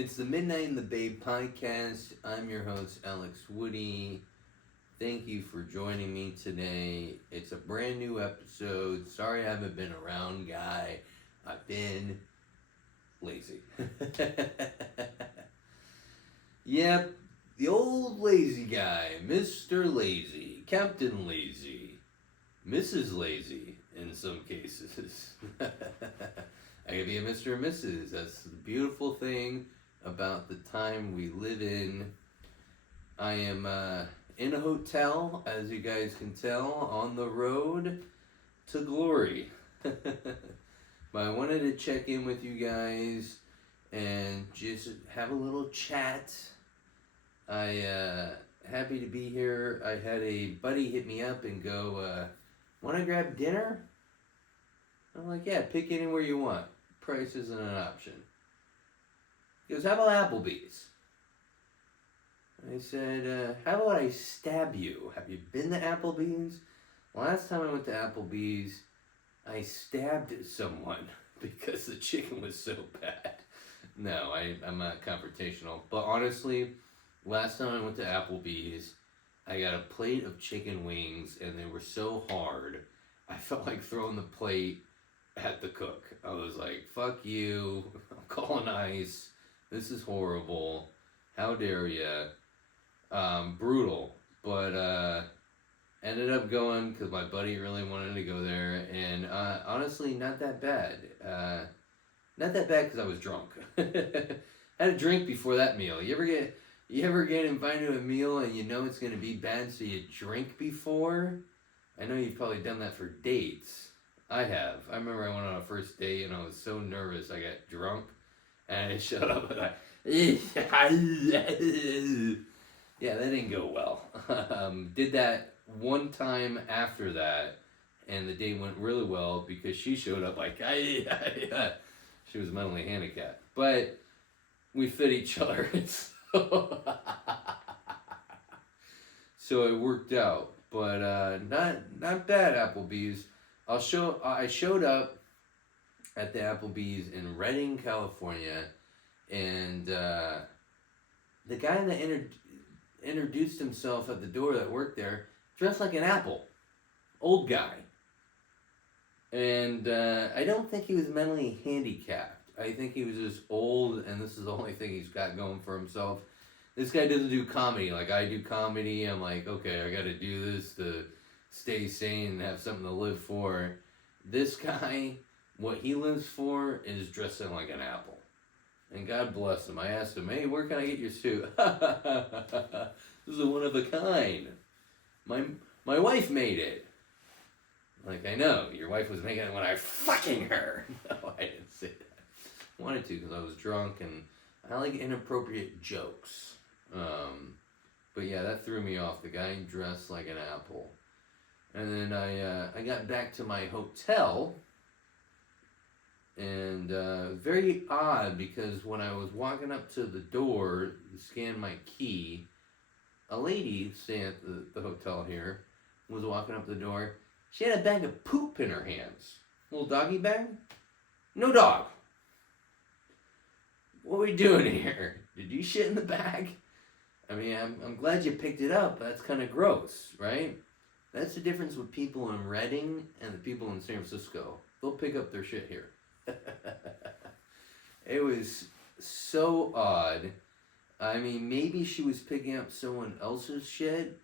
It's the Midnight in the Bay podcast. I'm your host, Alex Woody. Thank you for joining me today. It's a brand new episode. Sorry I haven't been around, guy. I've been lazy. Yep, the old lazy guy, Mr. Lazy, Captain Lazy, Mrs. Lazy in some cases. I could be a Mr. and Mrs. That's the beautiful thing about the time we live in. I am in a hotel, as you guys can tell, on the road to glory. But I wanted to check in with you guys and just have a little chat. Happy to be here. I had a buddy hit me up and go, want to grab dinner? I'm like, yeah, pick anywhere you want. Price isn't an option. He goes, how about Applebee's? I said, how about I stab you? Have you been to Applebee's? Last time I went to Applebee's, I stabbed someone because the chicken was so bad. No, I'm not confrontational. But honestly, last time I went to Applebee's, I got a plate of chicken wings and they were so hard, I felt like throwing the plate at the cook. I was like, fuck you, I'm calling ICE, this is horrible, how dare ya. Brutal, but ended up going because my buddy really wanted to go there, and honestly, not that bad. Not that bad because I was drunk. Had a drink before that meal. You ever get invited to a meal and you know it's gonna be bad, so you drink before? I know you've probably done that for dates. I have. I remember I went on a first date and I was so nervous I got drunk and I shut up and yeah, that didn't go well. Did that one time after that, and the date went really well because she showed up like, she was mentally handicapped. But we fit each other, so it worked out. But not bad, Applebee's. I showed up at the Applebee's in Redding, California, and the guy that introduced himself at the door that worked there dressed like an apple. Old guy. And I don't think he was mentally handicapped. I think he was just old and this is the only thing he's got going for himself. This guy doesn't do comedy like I do comedy. I'm like, okay, I gotta do this to stay sane and have something to live for. This guy, what he lives for is dressing like an apple. And God bless him. I asked him, hey, where can I get your suit? This is a one of a kind. My wife made it. Like, I know, your wife was making it when I fucking her. No, I didn't say that. I wanted to because I was drunk and I like inappropriate jokes. But yeah, that threw me off. The guy dressed like an apple. And then I got back to my hotel. And very odd because when I was walking up to the door to scan my key, a lady staying at the hotel here was walking up the door. She had a bag of poop in her hands. Little doggy bag. No dog. What are we doing here? Did you shit in the bag? I mean, I'm glad you picked it up. That's kind of gross, right? That's the difference with people in Redding and the people in San Francisco. They'll pick up their shit here. It was so odd. I mean, maybe she was picking up someone else's shit,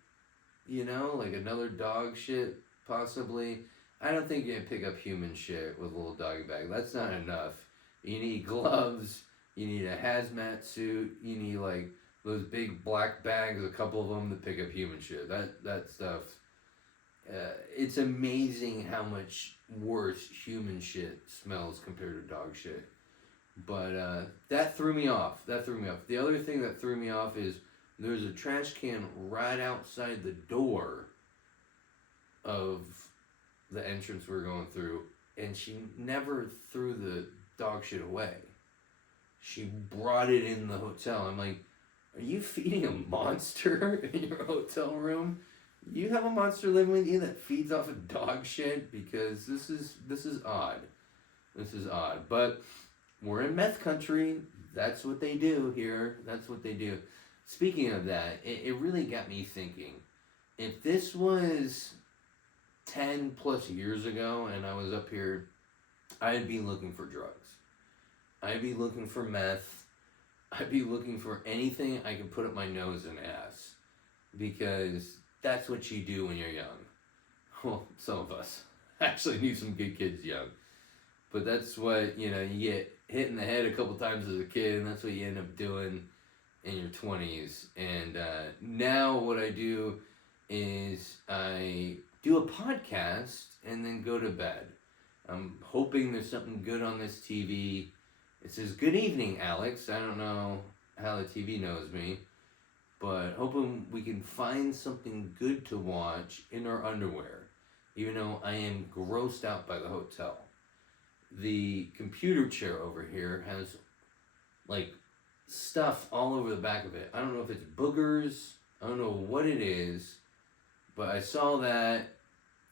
you know, like another dog shit, possibly. I don't think you can pick up human shit with a little doggy bag. That's not enough. You need gloves, you need a hazmat suit, you need like those big black bags, a couple of them to pick up human shit. That stuff. It's amazing how much worse human shit smells compared to dog shit. But that threw me off. The other thing that threw me off is there's a trash can right outside the door of the entrance we're going through, and she never threw the dog shit away. She brought it in the hotel. I'm like, are you feeding a monster in your hotel room? You have a monster living with you that feeds off of dog shit? Because this is odd. This is odd. But we're in meth country. That's what they do here. That's what they do. Speaking of that, it really got me thinking. If this was 10 plus years ago and I was up here, I'd be looking for drugs. I'd be looking for meth. I'd be looking for anything I could put up my nose and ass. Because that's what you do when you're young. Well, some of us actually need some good kids young. But that's what, you get hit in the head a couple times as a kid, and that's what you end up doing in your 20s. And now what I do is I do a podcast and then go to bed. I'm hoping there's something good on this TV. It says, "Good evening, Alex." I don't know how the TV knows me, but hoping we can find something good to watch in our underwear, even though I am grossed out by the hotel. The computer chair over here has, like, stuff all over the back of it. I don't know if it's boogers. I don't know what it is. But I saw that,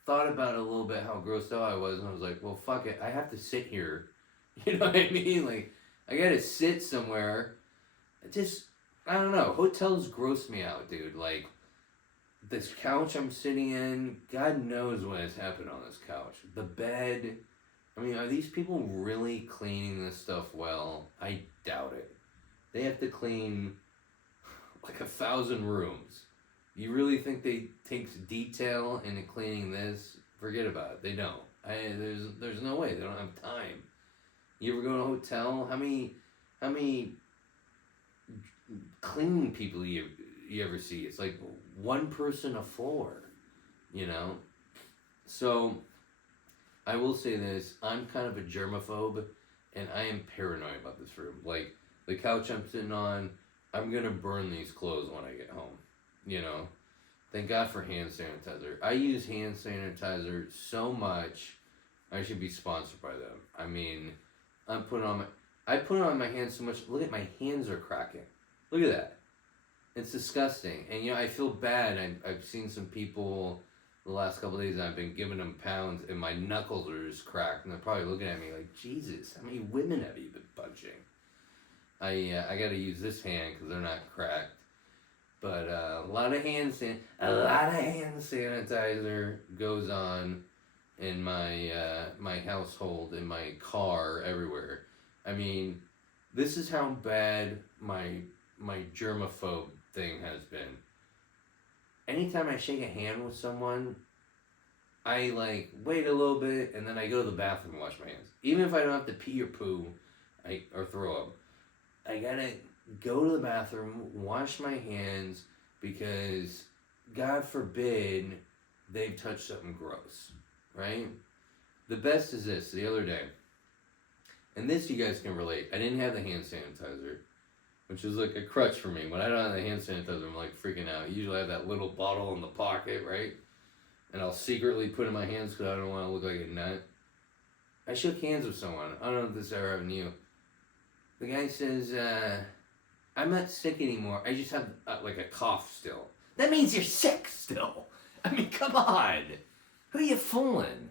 thought about it a little bit, how grossed out I was, and I was like, well, fuck it. I have to sit here. You know what I mean? Like, I gotta sit somewhere. I don't know. Hotels gross me out, dude. Like, this couch I'm sitting in, God knows what has happened on this couch. The bed. I mean, are these people really cleaning this stuff well? I doubt it. They have to clean like 1,000 rooms. You really think they take detail into cleaning this? Forget about it. They don't. There's no way. They don't have time. You ever go to a hotel? How many cleaning people you ever see? It's like one person a floor, So I will say this, I'm kind of a germaphobe, and I am paranoid about this room. Like, the couch I'm sitting on, I'm going to burn these clothes when I get home, Thank God for hand sanitizer. I use hand sanitizer so much, I should be sponsored by them. I mean, I put it on my hands so much, look at my hands are cracking. Look at that. It's disgusting. And, I feel bad. I've seen some people the last couple of days, I've been giving them pounds, and my knuckles are just cracked, and they're probably looking at me like, Jesus, how many women have you been punching? I got to use this hand because they're not cracked. But a lot of hand sanitizer goes on in my household, in my car, everywhere. I mean, this is how bad my germaphobe thing has been. Anytime I shake a hand with someone, I wait a little bit, and then I go to the bathroom and wash my hands. Even if I don't have to pee or poo, or throw up, I gotta go to the bathroom, wash my hands, because God forbid they've touched something gross, right? The best is this, the other day, and this you guys can relate. I didn't have the hand sanitizer, which is like a crutch for me. When I don't have the hand sanitizer, I'm freaking out. Usually I have that little bottle in the pocket, right? And I'll secretly put it in my hands because I don't want to look like a nut. I shook hands with someone. I don't know if this ever happened to you. The guy says, I'm not sick anymore. I just have a cough still. That means you're sick still. I mean, come on. Who are you fooling?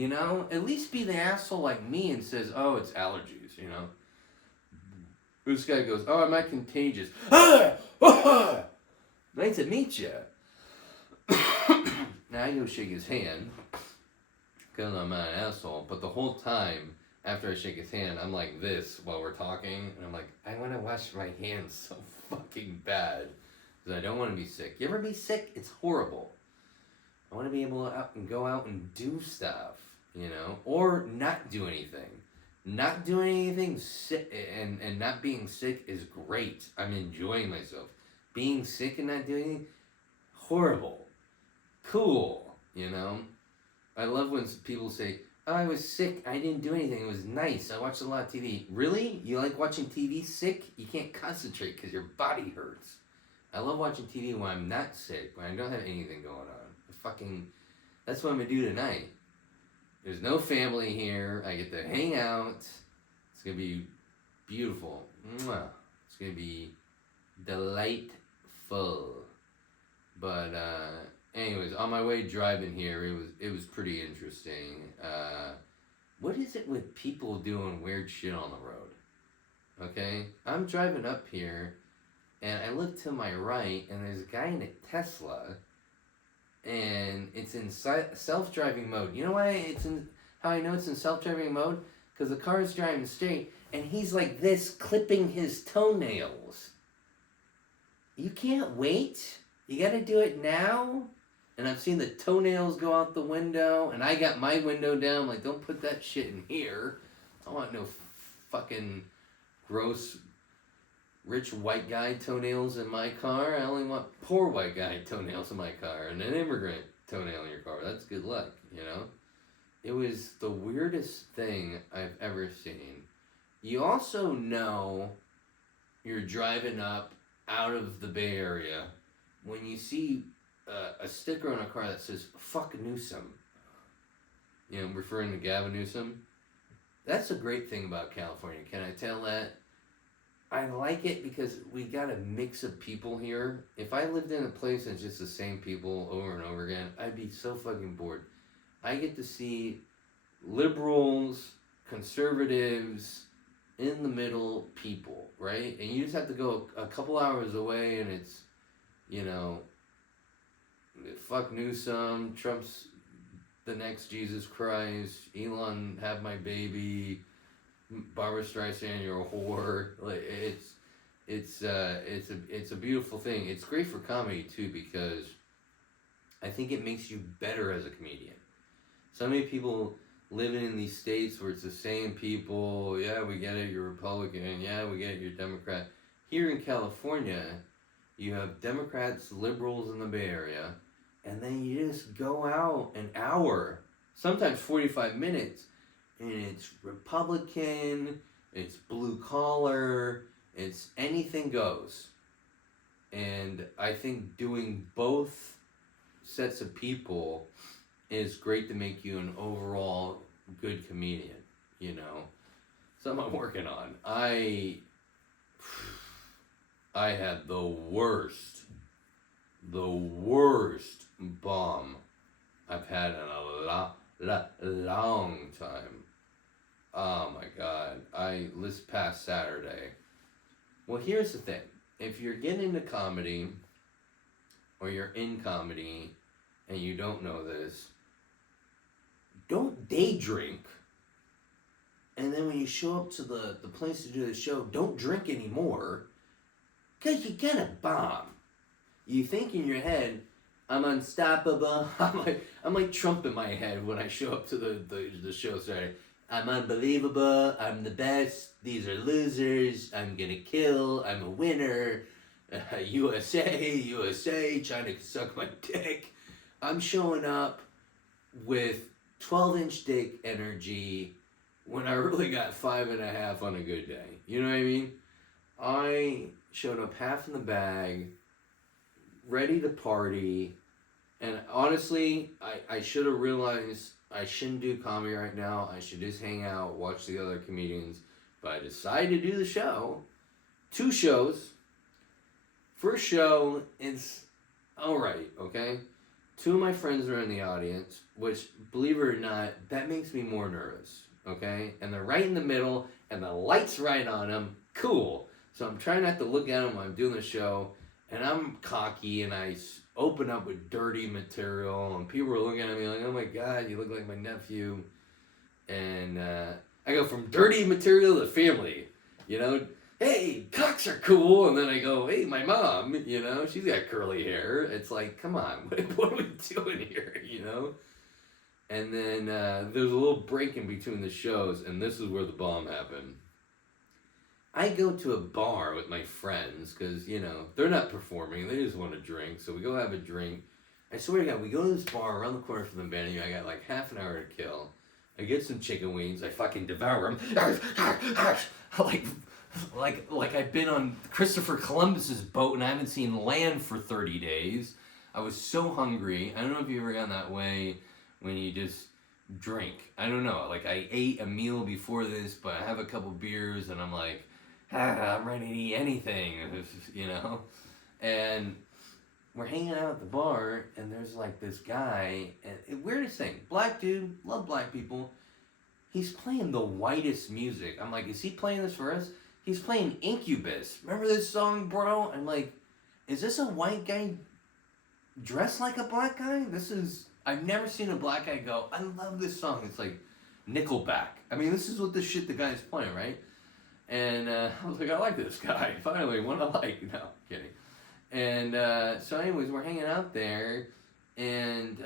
At least be the asshole like me and says, oh, it's allergies, This guy goes, oh, am I contagious? Nice to meet you. Now I go shake his hand, because I'm not an asshole, but the whole time after I shake his hand, I'm like this while we're talking, and I'm like, I want to wash my hands so fucking bad, because I don't want to be sick. You ever be sick? It's horrible. I want to be able to go out and do stuff, or not do anything. Not doing anything sick and not being sick is great. I'm enjoying myself. Being sick and not doing anything, horrible. Cool, I love when people say, oh, I was sick, I didn't do anything, it was nice, I watched a lot of TV. Really? You like watching TV sick? You can't concentrate because your body hurts. I love watching TV when I'm not sick, when I don't have anything going on. That's what I'm going to do tonight. There's no family here. I get to hang out. It's going to be beautiful. Mwah. It's going to be delightful. But anyways, on my way driving here, it was pretty interesting. What is it with people doing weird shit on the road? Okay? I'm driving up here, and I look to my right, and there's a guy in a Tesla, and it's in self-driving mode. You know why it's in? How I know it's in self-driving mode? Because the car is driving straight, and he's like this, clipping his toenails. You can't wait. You got to do it now. And I've seen the toenails go out the window, and I got my window down. I'm like, don't put that shit in here. I want no fucking gross rich white guy toenails in my car. I only want poor white guy toenails in my car, and an immigrant toenail in your car. That's good luck, you know? It was the weirdest thing I've ever seen. You also know you're driving up out of the Bay Area when you see a sticker on a car that says, fuck Newsom. You know, referring to Gavin Newsom. That's a great thing about California. Can I tell that? I like it because we got a mix of people here. If I lived in a place that's just the same people over and over again, I'd be so fucking bored. I get to see liberals, conservatives, in the middle people, right? And you just have to go a couple hours away and it's, you know, fuck Newsom, Trump's the next Jesus Christ, Elon have my baby, Barbara Streisand, you're a whore. Like it's a beautiful thing. It's great for comedy too because I think it makes you better as a comedian. So many people living in these states where it's the same people. Yeah, we get it, you're Republican. Yeah, we get it, you're Democrat. Here in California, you have Democrats, liberals in the Bay Area, and then you just go out an hour, sometimes 45 minutes, and it's Republican, it's blue collar, it's anything goes. And I think doing both sets of people is great to make you an overall good comedian, you know. Something I'm working on. I had the worst bomb I've had in a long time. Oh my God. This past Saturday. Well, here's the thing. If you're getting into comedy, or you're in comedy, and you don't know this, don't day drink. And then when you show up to the place to do the show, don't drink anymore. Because you're gonna bomb. You think in your head, I'm unstoppable. I'm like Trump in my head when I show up to the show Saturday. I'm unbelievable. I'm the best. These are losers. I'm gonna kill. I'm a winner. USA, trying to suck my dick. I'm showing up with 12-inch dick energy when I really got 5.5 on a good day. You know what I mean? I showed up half in the bag, ready to party, and honestly, I should have realized I shouldn't do comedy right now. I should just hang out, watch the other comedians. But I decided to do the show. 2 shows. First show, it's alright, okay? 2 of my friends are in the audience, which, believe it or not, that makes me more nervous, okay? And they're right in the middle, and the light's right on them. Cool. So I'm trying not to look at them when I'm doing the show, and I'm cocky, and I open up with dirty material, and people are looking at me like, oh my God, you look like my nephew. And I go from dirty material to family, you know? Hey, cocks are cool. And then I go, hey, my mom, you know, she's got curly hair. It's like, come on, what are we doing here, you know? And then there's a little break in between the shows, and this is where the bomb happened. I go to a bar with my friends, because, you know, they're not performing. They just want to drink, so we go have a drink. I swear to God, we go to this bar around the corner from the venue. I got like half an hour to kill. I get some chicken wings. I fucking devour them. Like I've been on Christopher Columbus's boat and I haven't seen land for 30 days. I was so hungry. I don't know if you ever gone that way when you just drink. I don't know. Like I ate a meal before this, but I have a couple beers and I'm like, I'm ready to eat anything, you know? And we're hanging out at the bar and there's like this guy, and weirdest thing, black dude, love black people. He's playing the whitest music. I'm like, is he playing this for us? He's playing Incubus. Remember this song, bro? I'm like, is this a white guy dressed like a black guy? I've never seen a black guy go, I love this song. It's like Nickelback. I mean, this is what the shit the guy's playing, right? And I was like, I like this guy. Finally, one I like. No, kidding. And so anyways, we're hanging out there, and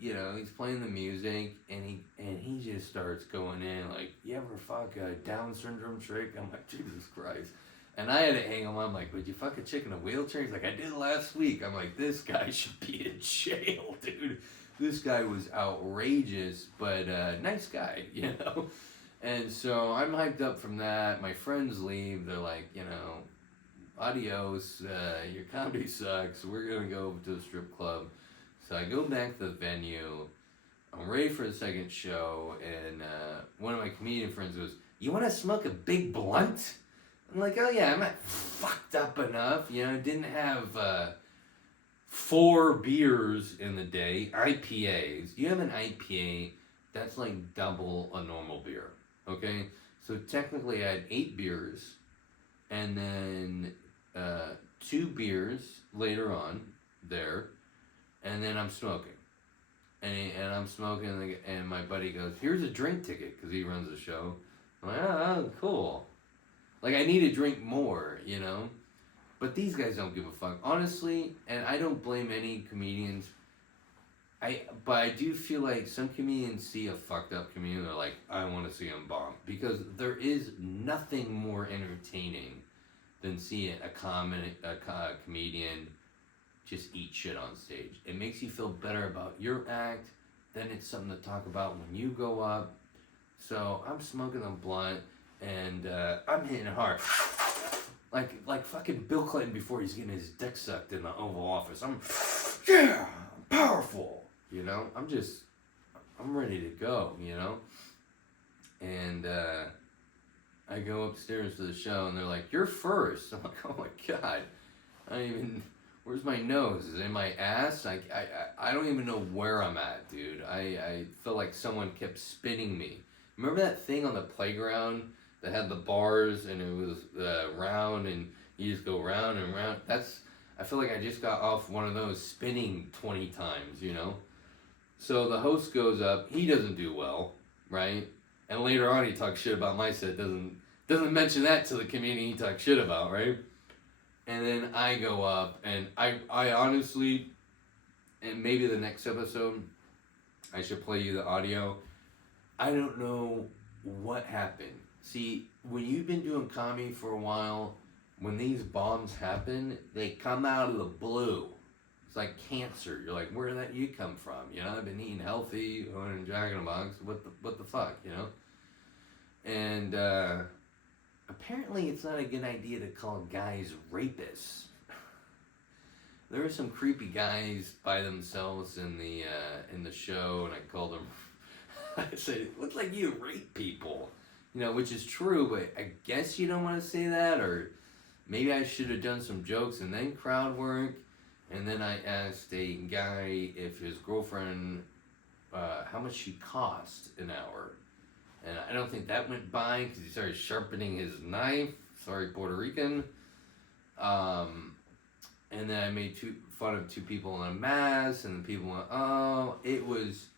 he's playing the music, and he just starts going in like, you ever fuck a Down syndrome chick? I'm like, Jesus Christ. And I had to hang him. I'm like, would you fuck a chick in a wheelchair? He's like, I did last week. I'm like, this guy should be in jail, dude. This guy was outrageous, but nice guy, And so I'm hyped up from that. My friends leave. They're like, adios. Your comedy sucks. We're going to go to the strip club. So I go back to the venue. I'm ready for the second show. And one of my comedian friends goes, you want to smoke a big blunt? I'm like, oh yeah, I'm not fucked up enough. Didn't have 4 beers in the day. IPAs. You have an IPA, that's like double a normal beer. Okay? So technically I had 8 beers. And then 2 beers later on there. And then I'm smoking. And I'm smoking, and my buddy goes, here's a drink ticket, because he runs the show. I'm like, oh, cool. Like, I need to drink more, But these guys don't give a fuck. Honestly, and I don't blame any comedians. But I do feel like some comedians see a fucked up comedian, they're like, I want to see him bomb. Because there is nothing more entertaining than seeing a comedian just eat shit on stage. It makes you feel better about your act. Then it's something to talk about when you go up. So I'm smoking a blunt, and I'm hitting it hard. Like fucking Bill Clinton before he's getting his dick sucked in the Oval Office. I'm powerful, I'm ready to go, And I go upstairs to the show, and they're like, you're first. I'm like, oh my God. Where's my nose? Is it in my ass? I don't even know where I'm at, dude. I feel like someone kept spinning me. Remember that thing on the playground that had the bars and it was round and you just go round and round? I feel like I just got off one of those spinning 20 times, So the host goes up. He doesn't do well, right? And later on he talks shit about my set. Doesn't mention that to the comedian he talks shit about, right? And then I go up, and I honestly, and maybe the next episode, I should play you the audio. I don't know what happened. See, when you've been doing comedy for a while, when these bombs happen, they come out of the blue. It's like cancer. You're like, where did that you come from? I've been eating healthy, going in Jack in the Box. What the fuck, And apparently it's not a good idea to call guys rapists. There were some creepy guys by themselves in the show, and I called them. I said, it looks like you rape people, which is true, but I guess you don't want to say that, or maybe I should have done some jokes and then crowd work, and then I asked a guy if his girlfriend, how much she cost an hour, and I don't think that went by because he started sharpening his knife. Sorry, Puerto Rican. And then I made fun of 2 people in a mask, and the people went, oh, it was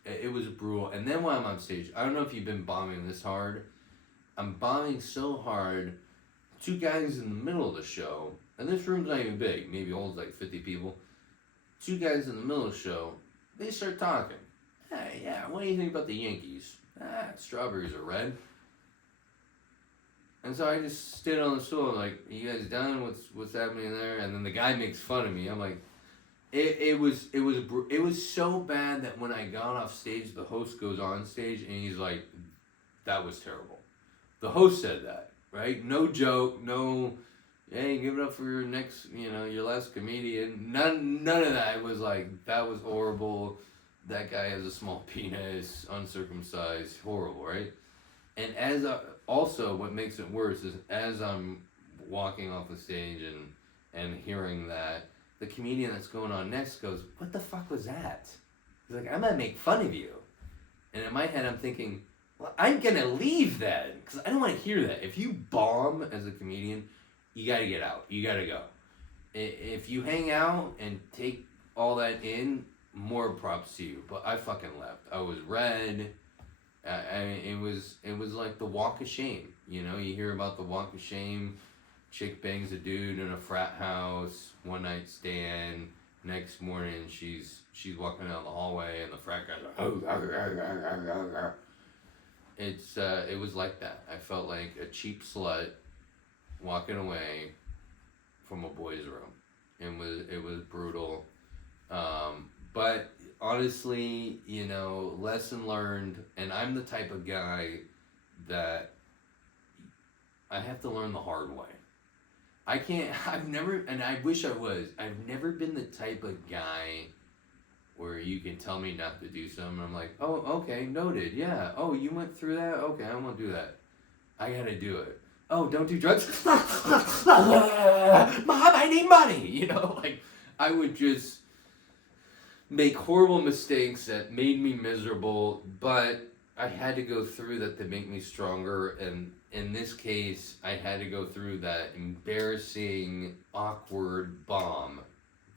brutal. And then when I'm on stage, I don't know if you've been bombing this hard. I'm bombing so hard, 2 guys in the middle of the show, and this room's not even big, maybe holds like 50 people. 2 guys in the middle of the show, they start talking. Hey, yeah, what do you think about the Yankees? Strawberries are red. And so I just stood on the stool like, you guys done? What's happening there? And then the guy makes fun of me. I'm like, it was so bad that when I got off stage, the host goes on stage and he's like, that was terrible. The host said that, right? No joke, no, hey, give it up for your next, your last comedian. None of that. It was like, that was horrible. That guy has a small penis, uncircumcised, horrible, right? And also what makes it worse is as I'm walking off the stage and hearing that, the comedian that's going on next goes, what the fuck was that? He's like, I'm gonna make fun of you. And in my head I'm thinking, Well, I'm gonna leave then because I don't want to hear that. If you bomb as a comedian, you gotta get out. You gotta go. If you hang out and take all that in, more props to you. But I fucking left. I was red. It was like the walk of shame. You know, you hear about the walk of shame. Chick bangs a dude in a frat house, one night stand. Next morning, she's walking down the hallway, and the frat guy's like, it was like that. I felt like a cheap slut walking away from a boy's room. It was brutal. But honestly, you know, lesson learned, and I'm the type of guy that I have to learn the hard way. I've never, and I wish I was, I've never been the type of guy where you can tell me not to do something. I'm like, oh, okay, noted, yeah. Oh, you went through that? Okay, I won't do that. I gotta do it. Oh, don't do drugs? Mom, I need money! You know, like, I would just make horrible mistakes that made me miserable, but I had to go through that to make me stronger, and in this case, I had to go through that embarrassing, awkward bomb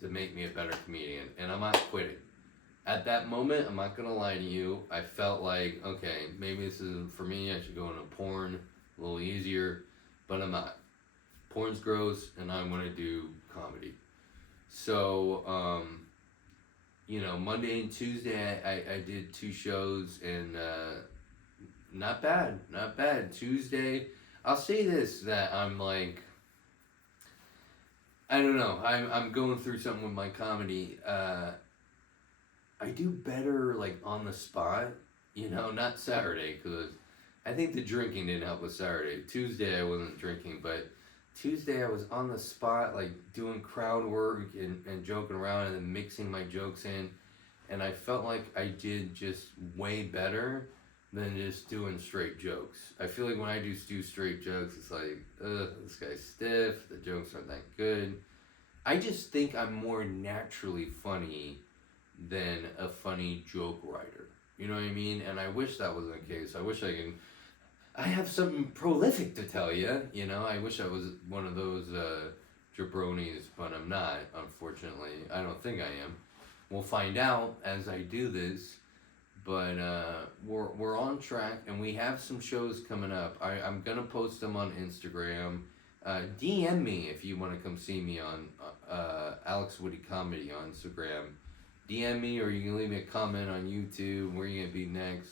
to make me a better comedian, and I'm not quitting. At that moment, I'm not gonna lie to you, I felt like, okay, maybe this isn't for me, I should go into porn, a little easier, but I'm not. Porn's gross, and I want to do comedy. So, you know, Monday and Tuesday, I did 2 shows, and not bad. Tuesday, I'll say this, that I'm like, I don't know, I'm going through something with my comedy. I do better, like, on the spot, you know, not Saturday, because I think the drinking didn't help with Saturday. Tuesday, I wasn't drinking, but Tuesday, I was on the spot, like, doing crowd work and joking around and then mixing my jokes in, and I felt like I did just way better than just doing straight jokes. I feel like when I do straight jokes, it's like, ugh, this guy's stiff, the jokes aren't that good. I just think I'm more naturally funny than a funny joke writer. You know what I mean? And I wish that was the case. I wish I have something prolific to tell you. You know, I wish I was one of those jabronis, but I'm not, unfortunately. I don't think I am. We'll find out as I do this. But we're on track, and we have some shows coming up. I'm going to post them on Instagram. DM me if you want to come see me on Alex Woody Comedy on Instagram. DM me, or you can leave me a comment on YouTube where you're going to be next.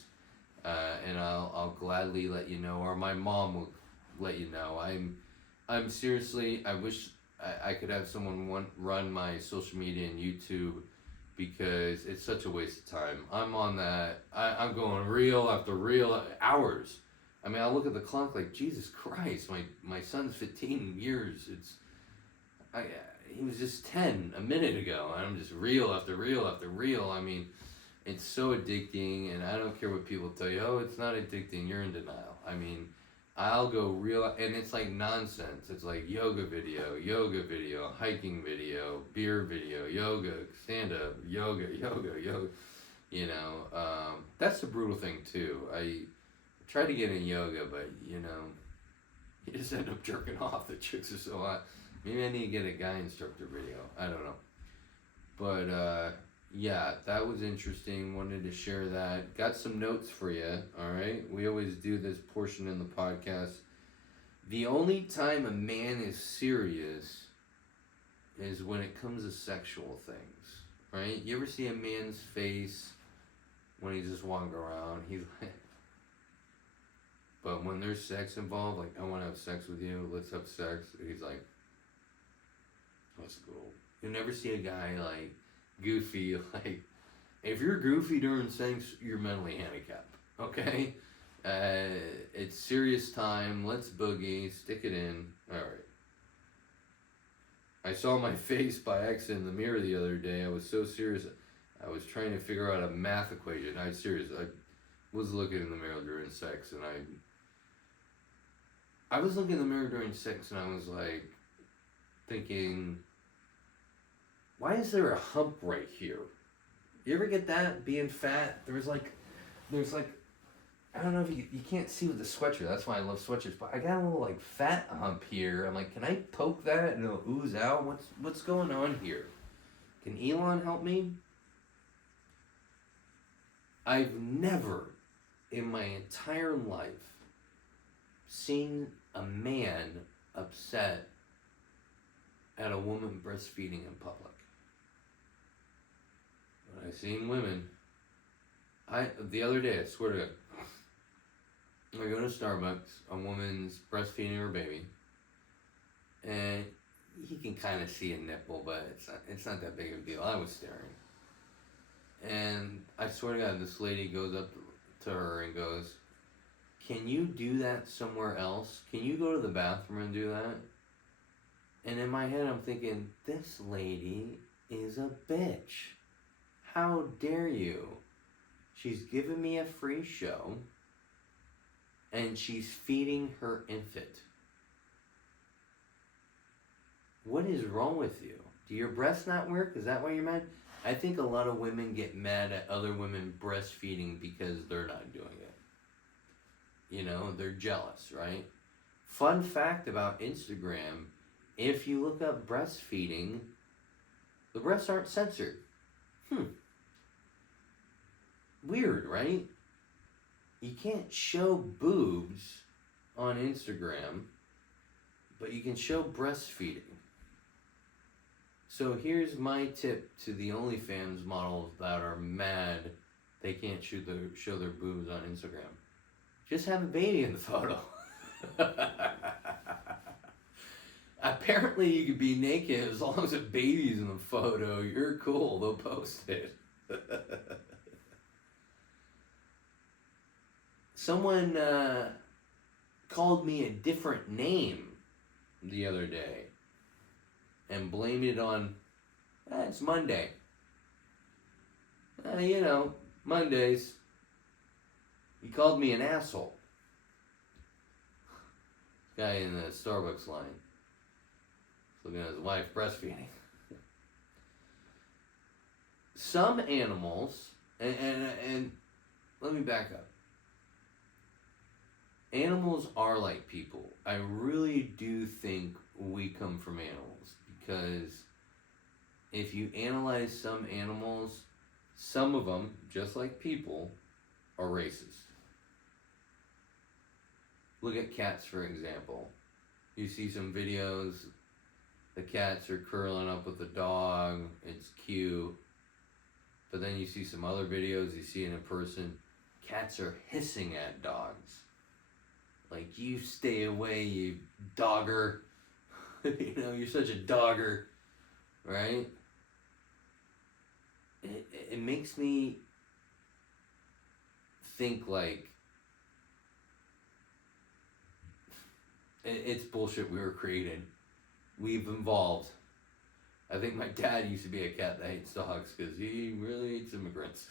And I'll gladly let you know, or my mom will let you know. I'm seriously, I wish I could have someone run my social media and YouTube, because it's such a waste of time. I'm on that, I'm going reel after reel, hours. I mean, I look at the clock like, Jesus Christ, my son's 15 years. He was just 10 a minute ago, and I'm just reel after reel after reel. I mean, it's so addicting, and I don't care what people tell you, oh, it's not addicting, you're in denial. I mean, I'll go real, and it's like nonsense. It's like yoga video, hiking video, beer video, yoga, stand-up, yoga. You know, that's the brutal thing, too. I tried to get in yoga, but, you know, you just end up jerking off. The chicks are so hot. Maybe I need to get a guy instructor video. I don't know. But, yeah, that was interesting. Wanted to share that. Got some notes for you, all right? We always do this portion in the podcast. The only time a man is serious is when it comes to sexual things, right? You ever see a man's face when he's just walking around? He's like, but when there's sex involved, like, I want to have sex with you, let's have sex. He's like, let's go. You'll never see a guy, like, goofy, like, if you're goofy during sex, you're mentally handicapped, okay? It's serious time, let's boogie, stick it in, alright. I saw my face by accident in the mirror the other day. I was so serious, I was trying to figure out a math equation. I was looking in the mirror during sex, and I was looking in the mirror during sex, and I was like, thinking, why is there a hump right here? You ever get that, being fat? There's like I don't know if you can't see with the sweatshirt. That's why I love sweatshirts. But I got a little like fat hump here. I'm like, can I poke that and it'll ooze out? What's going on here? Can Elon help me? I've never in my entire life seen a man upset at a woman breastfeeding in public. When I've seen women, the other day, I swear to God, I go to Starbucks, a woman's breastfeeding her baby, and you can kind of see a nipple, but it's not that big of a deal. I was staring. And I swear to God, this lady goes up to her and goes, can you do that somewhere else? Can you go to the bathroom and do that? And in my head, I'm thinking, this lady is a bitch. How dare you? She's giving me a free show, and she's feeding her infant. What is wrong with you? Do your breasts not work? Is that why you're mad? I think a lot of women get mad at other women breastfeeding because they're not doing it. You know, they're jealous, right? Fun fact about Instagram, if you look up breastfeeding, the breasts aren't censored. Weird, right? You can't show boobs on Instagram, but you can show breastfeeding. So here's my tip to the OnlyFans models that are mad they can't show their boobs on Instagram. Just have a baby in the photo. Apparently you could be naked as long as a baby's in the photo. You're cool. They'll post it. Someone called me a different name the other day and blamed it on, it's Monday. You know, Mondays. He called me an asshole. Guy in the Starbucks line. Looking at his wife breastfeeding. Some animals, and let me back up. Animals are like people. I really do think we come from animals, because if you analyze some animals, some of them, just like people, are racist. Look at cats, for example. You see some videos, the cats are curling up with the dog, it's cute. But then you see some other videos, you see in a person, cats are hissing at dogs. Like, you stay away, you dogger. You know, you're such a dogger, right? It makes me think like, it's bullshit we were created. We've evolved. I think my dad used to be a cat that hates dogs because he really hates immigrants.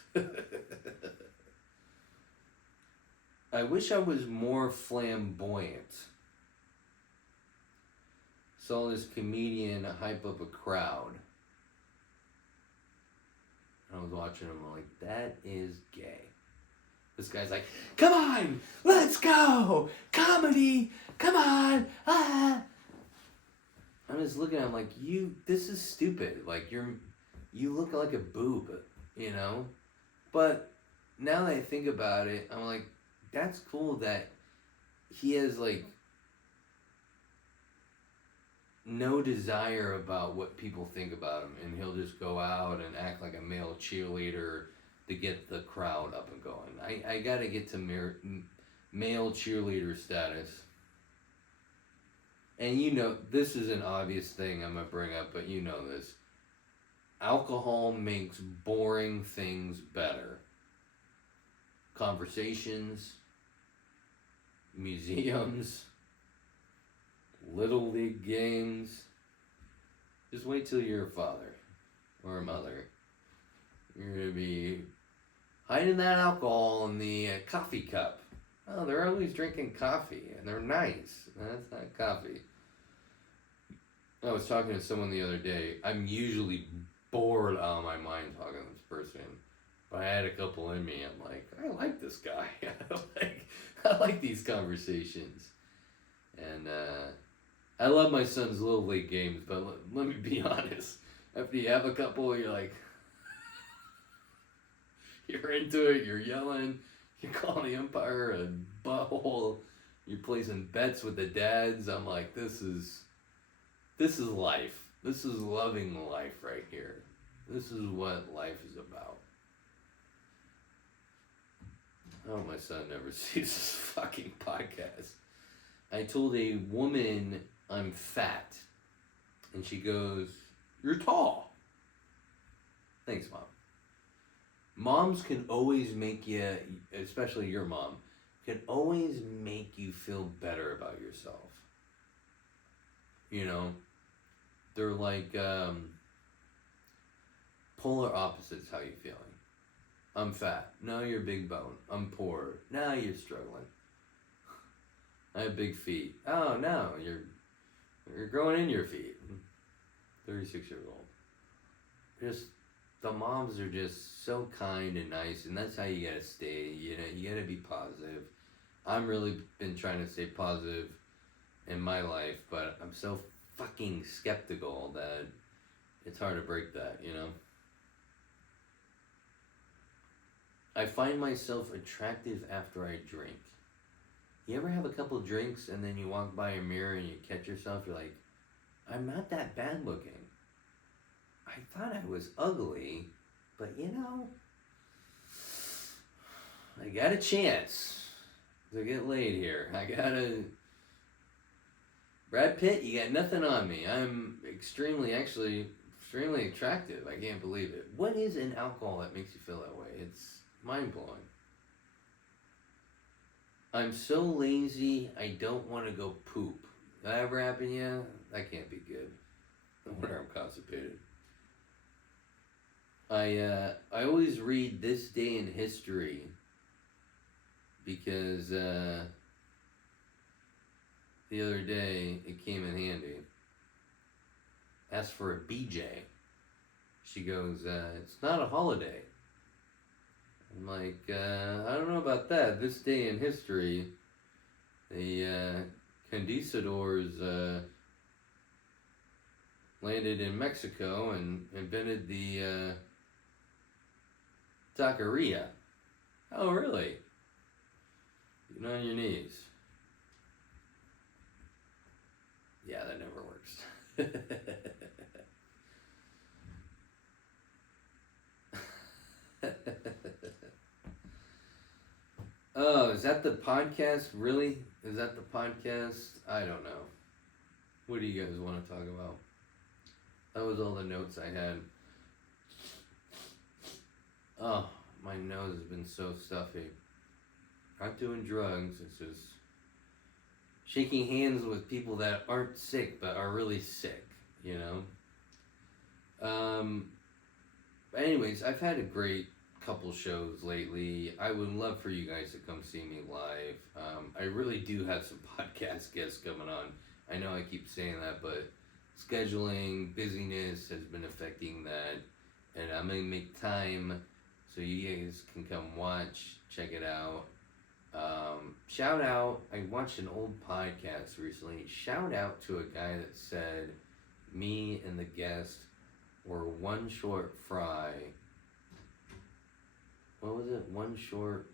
I wish I was more flamboyant. Saw this comedian hype up a crowd. I was watching him, I'm like, that is gay. This guy's like, come on, let's go, comedy, come on, ah. I'm just looking at him like, this is stupid. Like, you look like a boob, you know? But now that I think about it, I'm like, that's cool that he has, like, no desire about what people think about him, and he'll just go out and act like a male cheerleader to get the crowd up and going. I gotta get to male cheerleader status. And you know, this is an obvious thing I'm gonna bring up, but you know this. Alcohol makes boring things better. Conversations, museums, little league games. Just wait till you're a father or a mother. You're gonna be hiding that alcohol in the coffee cup. Oh, they're always drinking coffee, and they're nice. That's not coffee. I was talking to someone the other day. I'm usually bored out of my mind talking to this person. But I had a couple in me. I'm like, I like this guy. I like these conversations. And I love my son's little league games, but let me be honest. After you have a couple, you're like, you're into it, you're yelling, you're calling the umpire a butthole, you're placing bets with the dads. I'm like, this is life. This is loving life right here. This is what life is about. Oh, my son never sees this fucking podcast. I told a woman I'm fat, and she goes, "You're tall." Thanks, Mom. Moms can always make you, especially your mom, can always make you feel better about yourself. You know, they're like polar opposites. How you feeling? I'm fat. No, you're big bone. I'm poor. Now you're struggling. I have big feet. Oh no, you're growing in your feet. 36-year-old. Just the moms are just so kind and nice, and that's how you gotta stay. You know, you gotta be positive. I'm really been trying to stay positive in my life, but I'm so fucking skeptical that it's hard to break that, you know? I find myself attractive after I drink. You ever have a couple drinks and then you walk by a mirror and you catch yourself, you're like, I'm not that bad looking. I thought I was ugly, but you know, I got a chance to get laid here. Brad Pitt, you got nothing on me. I'm extremely attractive. I can't believe it. What is in alcohol that makes you feel that way? It's mind-blowing. I'm so lazy, I don't want to go poop. That ever happen to you? That can't be good. No wonder I'm constipated. I always read This Day in History because the other day it came in handy. Asked for a BJ. She goes, it's not a holiday. I'm like, I don't know about that. This day in history, the conquistadors landed in Mexico and invented the taqueria. Oh, really? Getting on your knees. Yeah, that never works. Oh, is that the podcast? Really? Is that the podcast? I don't know. What do you guys want to talk about? That was all the notes I had. Oh, my nose has been so stuffy. Not doing drugs, it's just shaking hands with people that aren't sick but are really sick, you know? Anyways, I've had a great couple shows lately. I would love for you guys to come see me live. I really do have some podcast guests coming on. I know I keep saying that, but scheduling, busyness has been affecting that, and I'm going to make time so you guys can come watch, check it out. Shout out, I watched an old podcast recently. Shout out to a guy that said me and the guest were one short fry. What was it? One short...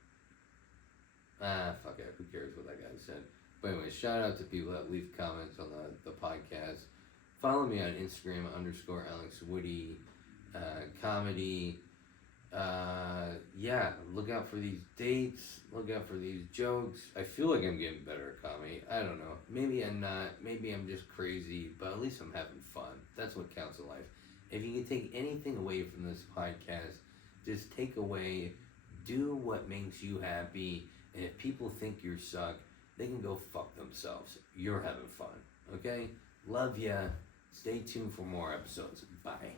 fuck it. Who cares what that guy said? But anyway, shout out to people that leave comments on the podcast. Follow me on Instagram, _AlexWoody, comedy. Yeah, look out for these dates. Look out for these jokes. I feel like I'm getting better at comedy. I don't know. Maybe I'm not. Maybe I'm just crazy. But at least I'm having fun. That's what counts in life. If you can take anything away from this podcast, just take away, do what makes you happy, and if people think you suck, they can go fuck themselves. You're having fun, okay? Love ya. Stay tuned for more episodes. Bye.